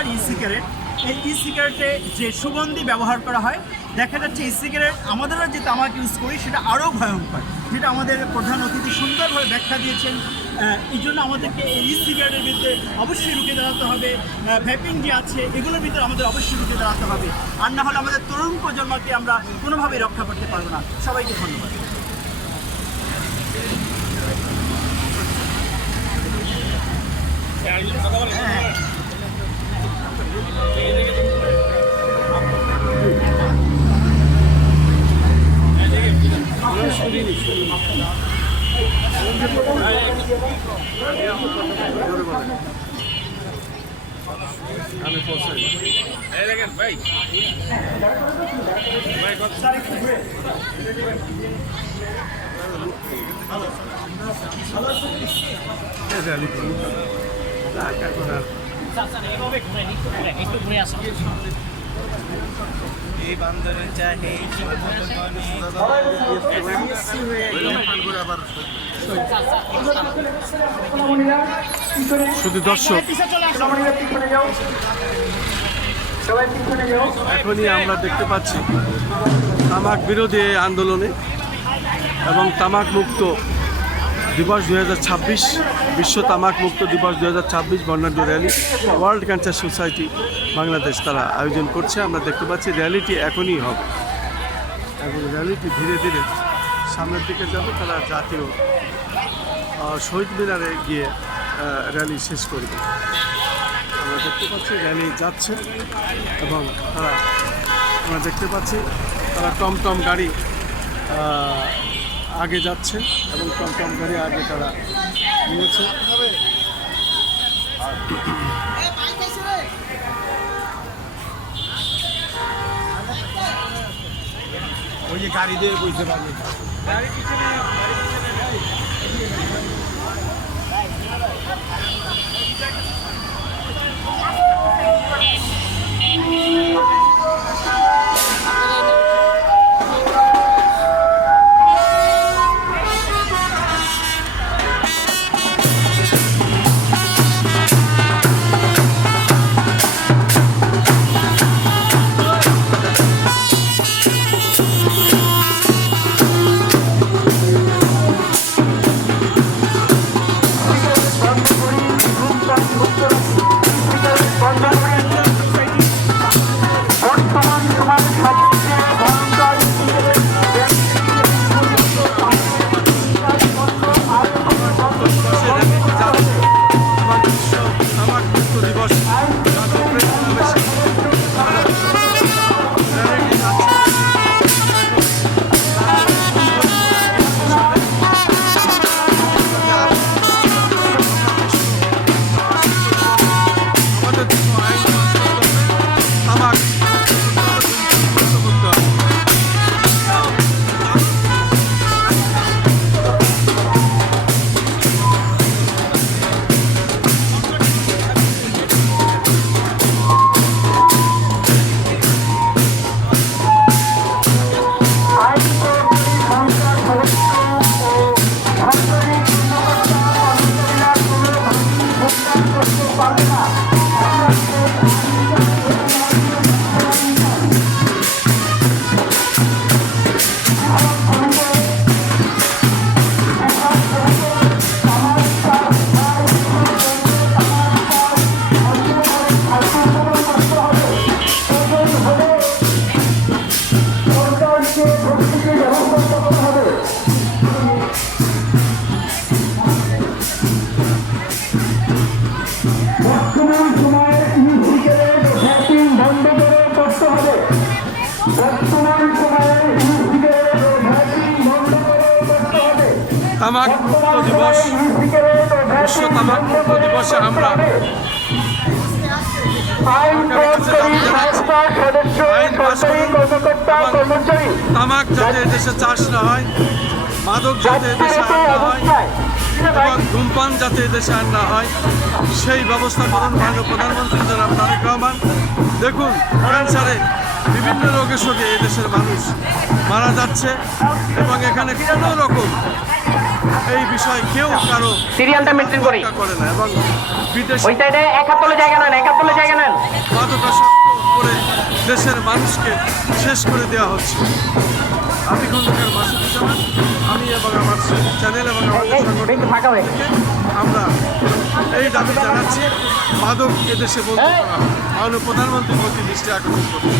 আর e cigarette, এই ই সিগারেটে যে সুগন্ধি ব্যবহার করা হয়, দেখা যাচ্ছে ই সিগারেট আমাদেরও যে তামাক ইউজ করি সেটা আরও ভয়ঙ্কর, যেটা আমাদের প্রধান অতিথি সুন্দরভাবে ব্যাখ্যা দিয়েছেন। এই জন্য আমাদেরকে এই ই সিগারেটের বিরুদ্ধে অবশ্যই রুখে দাঁড়াতে হবে। ভ্যাপিং যে আছে এগুলোর ভিতরে আমাদের অবশ্যই রুখে দাঁড়াতে হবে, আর না হলে আমাদের তরুণ প্রজন্মকে আমরা কোনোভাবেই রক্ষা করতে পারবো না। সবাইকে ধন্যবাদ। এই বান্দরের চাহে শুধু দর্শক, এখনই আমরা দেখতে পাচ্ছি তামাক বিরোধী আন্দোলনে এবং তামাক মুক্ত দিবস 2026, বিশ্ব তামাক মুক্ত দিবস 2026 বর্ণাঢ্য rally world cancer society Bangladesh তারা আয়োজন করছে। আমরা দেখতে পাচ্ছি র্যালিটি এখনই হবে এবং র্যালিটি ধীরে ধীরে সামনের দিকে যাবে। তারা জাতীয় শহীদ মিনারে গিয়ে র্যালি শেষ করবে। আমরা দেখতে পাচ্ছি র্যালি যাচ্ছে এবং আমরা দেখতে পাচ্ছি তারা টমটম গাড়ি আগে যাচ্ছে এবং টমটম গাড়ি আগে তারা নিয়েছে। ওই যে গাড়ি দিয়ে বুঝতে পারবে তামাক মুক্ত দিবস, বিশ্ব তামাক মুক্ত দিবসে আমরা তামাক যাতে দেশে চাষ না হয়, মাদক যাতে দেশে আর না হয় এবং ধূমপান যাতে দেশে আর না হয় সেই ব্যবস্থা করুন মাননীয় প্রধানমন্ত্রী জনাব তারেক রহমান। দেখুন ক্যান্সারে বিভিন্ন রোগের সঙ্গে এদেশের মানুষ মারা যাচ্ছে এবং এখানে কোনো রকম এই বিষয়ে কেউ কারো সিরিয়ালটা মেনটেন করি করে না এবং বিদেশে ওই সাইডে 71 জায়গা নেন, 71 জায়গা নেন। দেশের মানুষকে শেষ করে দেওয়া হচ্ছে। আমি খন্দকার মাসুদুজ্জামান, আমি এবং আমার চ্যানেল এবং আমাদের সংগঠন থেকে আমরা এই দাবি জানাচ্ছি, মাদক এদেশে বন্ধ করা হয়। মাননীয় প্রধানমন্ত্রীর প্রতি দৃষ্টি আকর্ষণ করছি।